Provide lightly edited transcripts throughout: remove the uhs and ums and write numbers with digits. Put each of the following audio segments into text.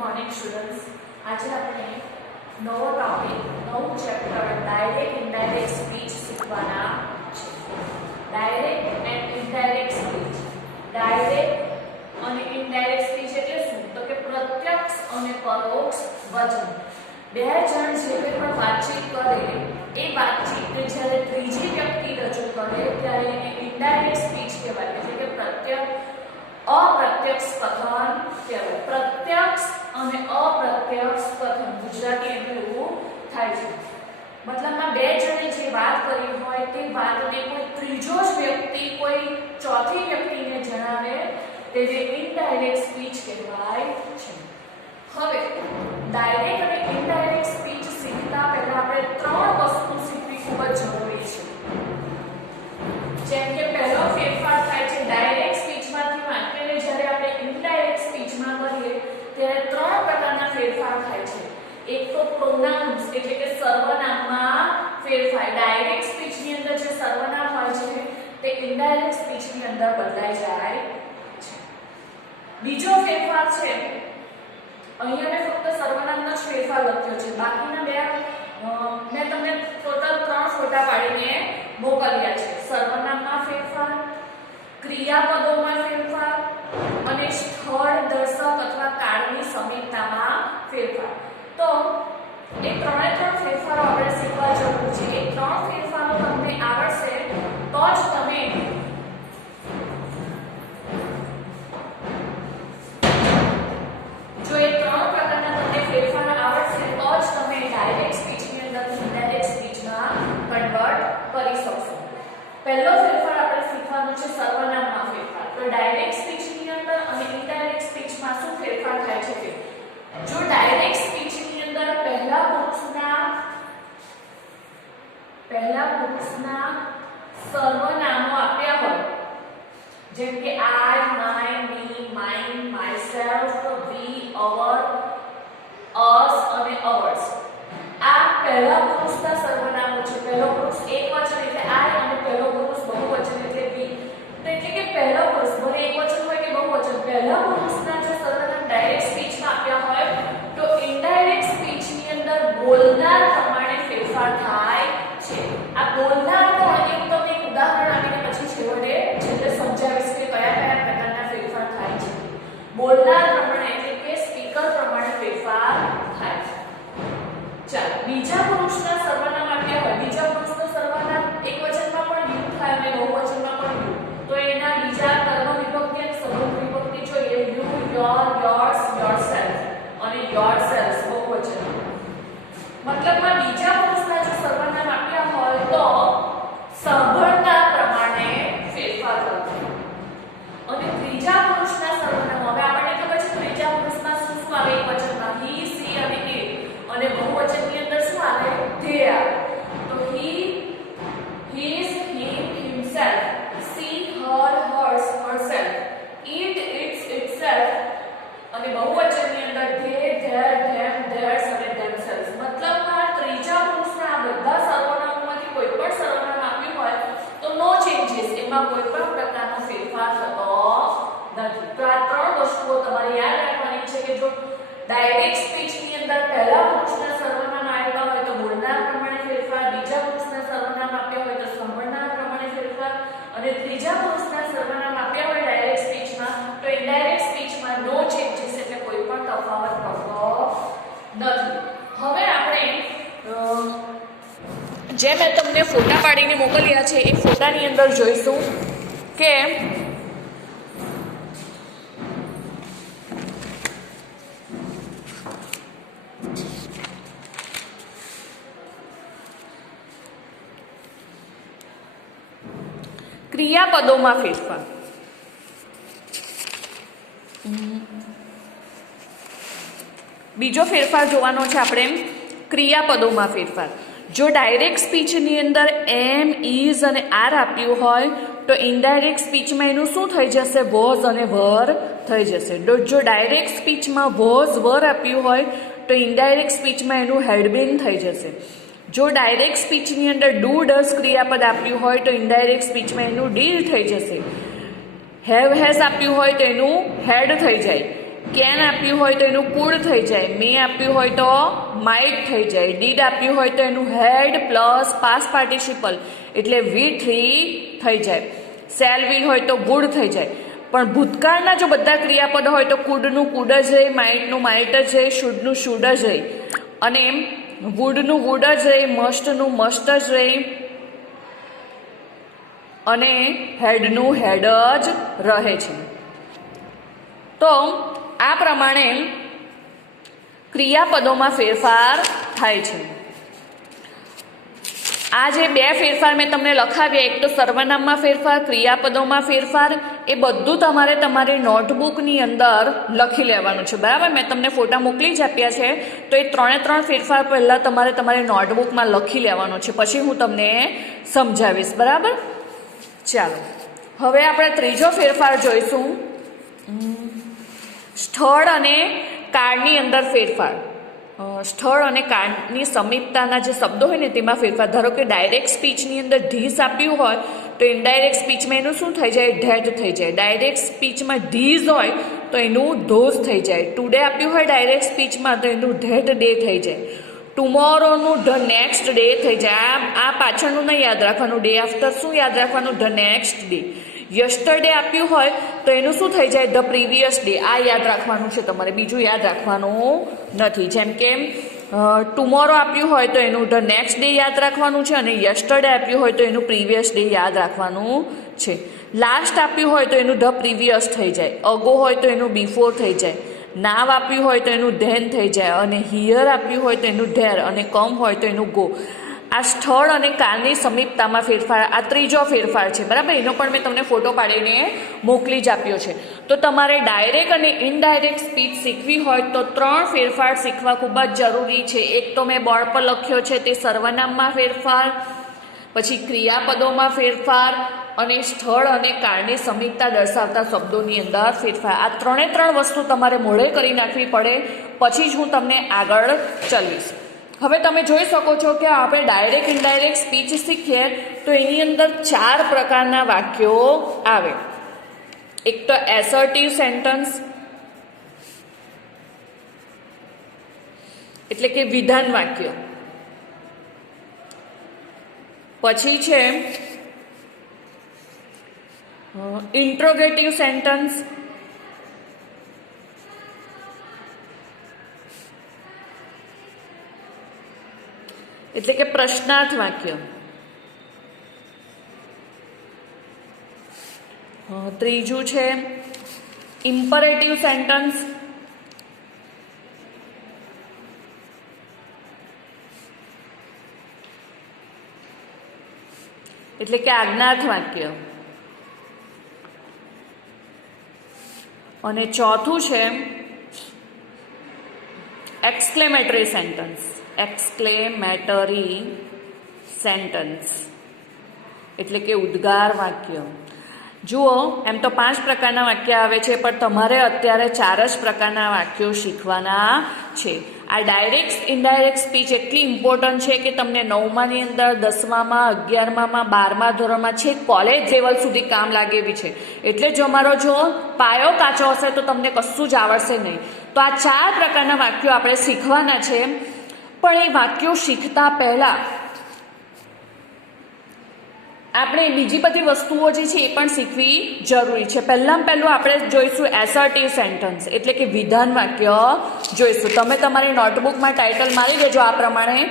Morning students. आज આપણે નવો ટોપિક નવું ચેપ્ટર ડાયરેક્ટ ઇનડાયરેક્ટ સ્પીચ શીખવાના છે। Direct and indirect speech. Direct અને ઇનડાયરેક્ટ સ્પીચ એટલે શું? તો કે પ્રત્યક્ષ અને પરોક્ષ વચન। બે જણ જે પણ વાતચીત કરે એ વાતચીતને જ્યારે ત્રીજી વ્યક્તિ રજૂ કરે ત્યારે એને ઇનડાયરેક્ટ સ્પીચ કહેવાય, એટલે કે अप्रत्यक्ष कथन कहेवाय। प्रत्यक्ष અને अप्रत्यक्ष कथन गुजराती एम એવું થાય છે। મતલબમાં બે જણે જે વાત કરી હોય તે વાતને કોઈ ત્રીજો જ વ્યક્તિ કોઈ ચોથી વ્યક્તિને જણાવે તેને ઇનડાયરેક્ટ સ્પીચ કહેવાય છે। હવે ડાયરેક્ટ અને ઇનડાયરેક્ટ સ્પીચ શીખતા પહેલા આપણે ત્રણ વસ્તુ શીખવી ખૂબ જ જરૂરી છે। જેમ કે પહેલો ફેરફાર થાય છે ડાયરેક્ટ સ્પીચમાંથી વાક્યને જ્યારે આપણે ઇનડાયરેક્ટ સ્પીચમાં કરીએ ત્યારે ત્રણ પ્રકારના ફેરફાર થાય છે। એક તો પ્રોનાઉન્સ એટલે કે સર્વનામમાં ફેરફાર। ડાયરેક્ટ સ્પીચની અંદર જે સર્વનામ હોય છે તે ઇનડાયરેક્ટ સ્પીચની અંદર બદલાઈ જાય છે। બીજો ફેરફાર છે, અહીંયા મેં ફક્ત સર્વનામનો જ ફેરફાર લખ્યો છે, બાકીના બે મેં તમને ટોટલ 3 ફોટા પાડીને મોકલ્યા છે। સર્વનામમાં ફેરફાર, ક્રિયાપદોમાં ફેરફાર અને સ્થળ, દર્શક અથવા કાળની સમીપતામાં ફેરફાર। તો એ ત્રણ ફેરફારો આપણે શીખવા જરૂર છે। એ ત્રણ ફેરફારો તમને આવડશે તો જ તમે જો એ ત્રણ પ્રકારના તમને ફેરફાર આવડશે તો જ તમે ડાયરેક્ટ સ્પીચની અંદરથી ઇનડાયરેક્ટ સ્પીચમાં કન્વર્ટ કરી શકશો। પહેલો ફેરફાર આપણે શીખવાનો છે સર્વનામમાં ફેરફાર। તો ડાયરેક્ટ સ્પીચની અંદર અને ઇનડાયરેક્ટ સ્પીચમાં શું ફેરફાર થાય છે કે જો ડાયરેક્ટ સ્પીચની અંદર પહેલા પુરુષના સર્વનામો આપ્યા હોય, જેમ કે આઈ, માય, મી, માઇન, માયસેલ્ફ, વી, અવર, અસ અને અવર્સ, આ પહેલા પુરુષના સર્વનામો છે। પહેલો પુરુષ એકવચન એટલે આઈ અને પહેલો પુરુષ બહુવચન એટલે વી। તો એટલે કે પહેલો પુરુષ ભલે એકવચન હોય કે બહુવચન, પહેલા પુરુષના જો સર્વનામ ડાયરેક્ટ સ્પીચમાં આપ્યા હોય તો ઇનડાયરેક્ટ સ્પીચની અંદર બોલનાર પ્રમાણે ફેરફાર થાય છે। આ બોલનાર કોણ એ હું તમને એક ઉદાહરણ આપીને પછી છેલ્લે સમજાવીશ કે કયા કયા પ્રકારના ફેરફાર થાય છે। બોલનાર પ્રમાણે એટલે કે સ્પીકર પ્રમાણે ફેરફાર થાય છે। ચાલો, બીજા પુરુષના સર્વનામ આપ્યા હોય, બીજા પુરુષનું સર્વનામ એકવચનમાં પણ યુ થાય અને બહુવચનમાં પણ યુ, તો એના બીજા કર્મ વિભક્તિ અને સંબંધ વિભક્તિ જોઈએ યુ, યોર, યોર્સ, યોરસેલ્ફ અને યોરસેલ્ફ્સ બહુવચન। મતલબમાં બીજા પુરુષના જો સર્વનામ આપ્યા હોય તો સાંભળનાર પ્રમાણે ફેરફાર થશે। અને ત્રીજા પુરુષના સર્વનામ, હવે આપણને ખબર છે ત્રીજા પુરુષમાં શું શું આવે એકવચનમાં હી, સી અને ઇટ, અને બહુવચનની અંદર શું આવે ધે આવે। તો he, his, him, himself, she, her, hers, herself, it, its, itself અને બહુવચનની અંદર ધે, ધેર, ધેમ, ધેર્સ અને ધેમસેલ્વ્સ। મતલબમાં ત્રીજા પુરુષના આ બધા સર્વનામોમાંથી કોઈ પણ સર્વનામ આપ્યું હોય તો નો ચેન્જીસ, એમાં કોઈ પણ પ્રકારનો ફેરફાર થતો નથી। તો આ ત્રણ વસ્તુઓ તમારે યાદ રાખવાની છે કે જો ડાયરેક્ટ સ્પીચની અંદર પહેલા પુરુષના સર્વનામ આપ્યા હોય તો બોલનાર પ્રમાણે ફેરફાર, બીજા પુરુષના સર્વનામ આપ્યા હોય તો સાંભળનાર પ્રમાણે ફેરફાર, અને ત્રીજા પુરુષના સર્વનામ આપ્યા હોય ડાયરેક્ટ સ્પીચમાં તો ઇનડાયરેક્ટ સ્પીચમાં નો ચેન્જીસ, એટલે કોઈ પણ તફાવત પડતો નથી। હવે આપણે જે મેં તમને ફોટા પાડીને મોકલ્યા છે એ ફોટાની અંદર જોઈશું કે ક્રિયાપદોમાં ફેરફાર। બીજો ફેરફાર જોવાનો છે આપણે ક્રિયાપદોમાં ફેરફાર। જો ડાયરેક્ટ સ્પીચની અંદર એમ, ઇઝ અને આર આપ્યું હોય તો ઇનડાયરેક્ટ સ્પીચમાં એનું શું થઈ જશે વોઝ અને વર થઈ જશે। જો ડાયરેક્ટ સ્પીચમાં વોઝ, વર આપ્યું હોય તો ઇનડાયરેક્ટ સ્પીચમાં એનું હેડ બીન થઈ જશે। જો ડાયરેક્ટ સ્પીચની અંદર ડુ, ડઝ ક્રિયાપદ આપ્યું હોય તો ઇનડાયરેક્ટ સ્પીચમાં એનું ડીડ થઈ જશે। હેવ, હેઝ આપ્યું હોય તો એનું હેડ થઈ જાય। કેન આપ્યું હોય તો એનું કુડ થઈ જાય, મે આપ્યું હોય તો માઇટ થઈ જાય, ડીડ આપ્યું હોય તો એનું હેડ પ્લસ પાસ્ટ પાર્ટિસિપલ એટલે V3 થઈ જાય, સેલ વિલ હોય તો વુડ થઈ જાય. પણ ભૂતકાળના જો બધા ક્રિયાપદ હોય તો કુડનું કુડ જ રહે, માઇટનું માઇટ જ રહે, શુડનું શુડ જ રહે, અને વુડનું વુડ જ રહે, મસ્ટનું મસ્ટ જ રહે, અને હેડનું હેડ જ રહે છે. તો આ પ્રમાણે ક્રિયાપદોમાં ફેરફાર થાય છે. આ જે બે ફેરફાર મેં તમને લખાવ્યા, એક તો સર્વનામમાં ફેરફાર, ક્રિયાપદોમાં ફેરફાર, એ બધું તમારે તમારી નોટબુકની અંદર લખી લેવાનું છે. બરાબર, મેં તમને ફોટા મોકલી જ આપ્યા છે, તો એ 3 ફેરફાર પહેલાં તમારે તમારી નોટબુકમાં લખી લેવાનો છે, પછી હું તમને સમજાવીશ. બરાબર, ચાલો હવે આપણે ત્રીજો ફેરફાર જોઈશું, સ્થળ અને કાળની અંદર ફેરફાર. સ્થળ અને કાળની સમીપતાના જે શબ્દો હોય ને તેમાં ફેરફાર. ધારો કે ડાયરેક્ટ સ્પીચની અંદર ધીસ આપ્યું હોય તો ઇનડાયરેક્ટ સ્પીચમાં એનું શું થઈ જાય? ધેટ થઈ જાય. ડાયરેક્ટ સ્પીચમાં ધીઝ હોય તો એનું ધોઝ થઈ જાય. ટુડે આપ્યું હોય ડાયરેક્ટ સ્પીચમાં તો એનું ધેટ ડે થઈ જાય. ટુમોરોનું ધ નેક્સ્ટ ડે થઈ જાય. આ પાછળનું નહીં યાદ રાખવાનું, ડે આફ્ટર શું યાદ રાખવાનું? The next day. યસ્ટરડે આપ્યું હોય તો એનું શું થઈ જાય? The previous day. આ યાદ રાખવાનું છે તમારે, બીજું યાદ રાખવાનું નથી. જેમ કે ટુમોરો આપ્યું હોય તો એનું ધ નેક્સ્ટ ડે યાદ રાખવાનું છે, અને યસ્ટરડે આપ્યું હોય તો એનું પ્રીવિયસ ડે યાદ રાખવાનું છે. લાસ્ટ આપ્યું હોય તો એનું ધ પ્રીવિયસ થઈ જાય. અગો હોય તો એનું બિફોર થઈ જાય. નાવ આપ્યું હોય તો એનું ધેન થઈ જાય, અને હિયર આપ્યું હોય તો એનું ધેર, અને કમ હોય તો એનું ગો. આ સ્થળ અને કાળની સમીપતામાં ફેરફાર, આ ત્રીજો ફેરફાર છે. બરાબર, એનો પણ મેં તમને ફોટો પાડીને મોકલી જ આપ્યો છે. તો તમારે ડાયરેક્ટ અને ઇનડાયરેક્ટ સ્પીચ શીખવી હોય તો 3 ફેરફાર શીખવા ખૂબ જ જરૂરી છે. એક તો મેં બોર્ડ પર લખ્યો છે તે સર્વનામમાં ફેરફાર, પછી ક્રિયાપદોમાં ફેરફાર, અને સ્થળ અને કાળની સમીપતા દર્શાવતા શબ્દોની અંદર ફેરફાર. આ 3 વસ્તુ તમારે મોઢે કરી નાખવી પડે, પછી જ હું તમને આગળ ચલાવીશ. હવે તમે જોઈ શકો છો કે આપણે ડાયરેક્ટ ઇનડાયરેક્ટ સ્પીચ શીખીએ તો એની અંદર 4 પ્રકારના વાક્યો આવે. એક તો એસર્ટિવ સેન્ટન્સ એટલે કે વિધાન વાક્ય, પછી છે ઇન્ટ્રોગેટિવ સેન્ટન્સ, એટલે કે પ્રશ્નાર્થ વાક્ય, ત્રીજું છે ઇમ્પરેટિવ સેન્ટન્સ, એટલે કે આજ્ઞાર્થ વાક્ય, અને ચોથું છે એક્સક્લેમેટરી સેન્ટન્સ. એક્સક્લેમેટરી સેન્ટન્સ એટલે કે ઉદ્ગાર વાક્ય. જુઓ, એમ તો 5 પ્રકારના વાક્ય આવે છે, પણ તમારે અત્યારે 4 જ પ્રકારના વાક્યો શીખવાના છે. આ ડાયરેક્ટ ઇનડાયરેક્ટ સ્પીચ એટલી ઇમ્પોર્ટન્ટ છે કે તમને 9માની અંદર, 10મામાં, 11મામાં, 12મા ધોરણમાં છે, કોલેજ લેવલ સુધી કામ લાગે એવી છે. એટલે જો અમારો જો પાયો કાચો હશે તો તમને કશું જ આવડશે નહીં. તો આ 4 પ્રકારના વાક્યો આપણે શીખવાના છે. પણ એ વાક્યો શીખતા પહેલાં આપણે બીજી બધી વસ્તુઓ જે છે એ પણ શીખવી જરૂરી છે. પહેલું આપણે જોઈશું એસર્ટિવ સેન્ટન્સ એટલે કે વિધાન વાક્ય જોઈશું. તમે તમારી નોટબુકમાં ટાઇટલ મારી દેજો આ પ્રમાણે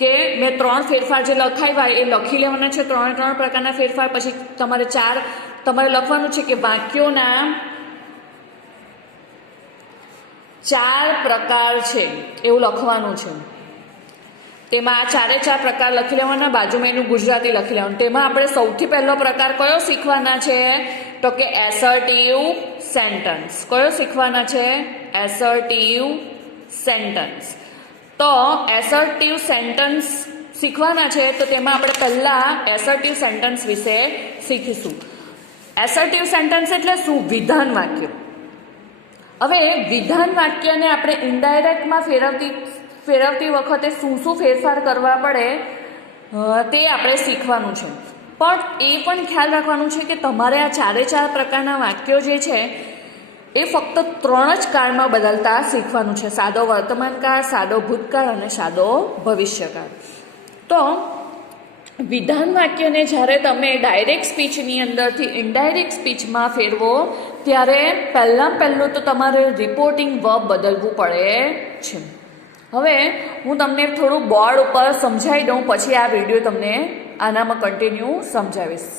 કે મેં 3 ફેરફાર જે લખાવ્યા એ લખી લેવાના છે. 3 પ્રકારના ફેરફાર, પછી તમારે 4 તમારે લખવાનું છે કે વાક્યોના 4 પ્રકાર છે એવું લખવાનું છે. તેમાં આ 4 પ્રકાર લખી લેવાના, બાજુમાં એનું ગુજરાતી લખી લેવાનું. તેમાં આપણે સૌથી પહેલો પ્રકાર કયો શીખવાના છે? તો કે એસર્ટિવ સેન્ટન્સ. કયો શીખવાના છે? Assertive sentence. તો એસર્ટિવ સેન્ટન્સ શીખવાના છે, તો તેમાં આપણે પહેલાં એસર્ટિવ સેન્ટન્સ વિશે શીખીશું. એસર્ટિવ સેન્ટન્સ એટલે શું? વિધાન વાક્ય. હવે વિધાન વાક્યને આપણે ઇનડાયરેક્ટમાં ફેરવતી વખતે શું ફેરફાર કરવા પડે તે આપણે શીખવાનું છે. પણ એ પણ ખ્યાલ રાખવાનું છે કે તમારે આ 4 પ્રકારના વાક્યો જે છે એ ફક્ત 3 જ કાળમાં બદલતા શીખવાનું છે, સાદો વર્તમાનકાળ, સાદો ભૂતકાળ અને સાદો ભવિષ્યકાળ. તો વિધાન વાક્યને જ્યારે તમે ડાયરેક્ટ સ્પીચની અંદરથી ઇનડાયરેક્ટ સ્પીચમાં ફેરવો ત્યારે પહેલું તો તમારે રિપોર્ટિંગ વર્બ બદલવું પડે છે. હવે હું તમને થોડું બોર્ડ ઉપર સમજાવી દઉં, પછી આ વિડીયો તમને આનામાં કન્ટિન્યુ સમજાવીશ.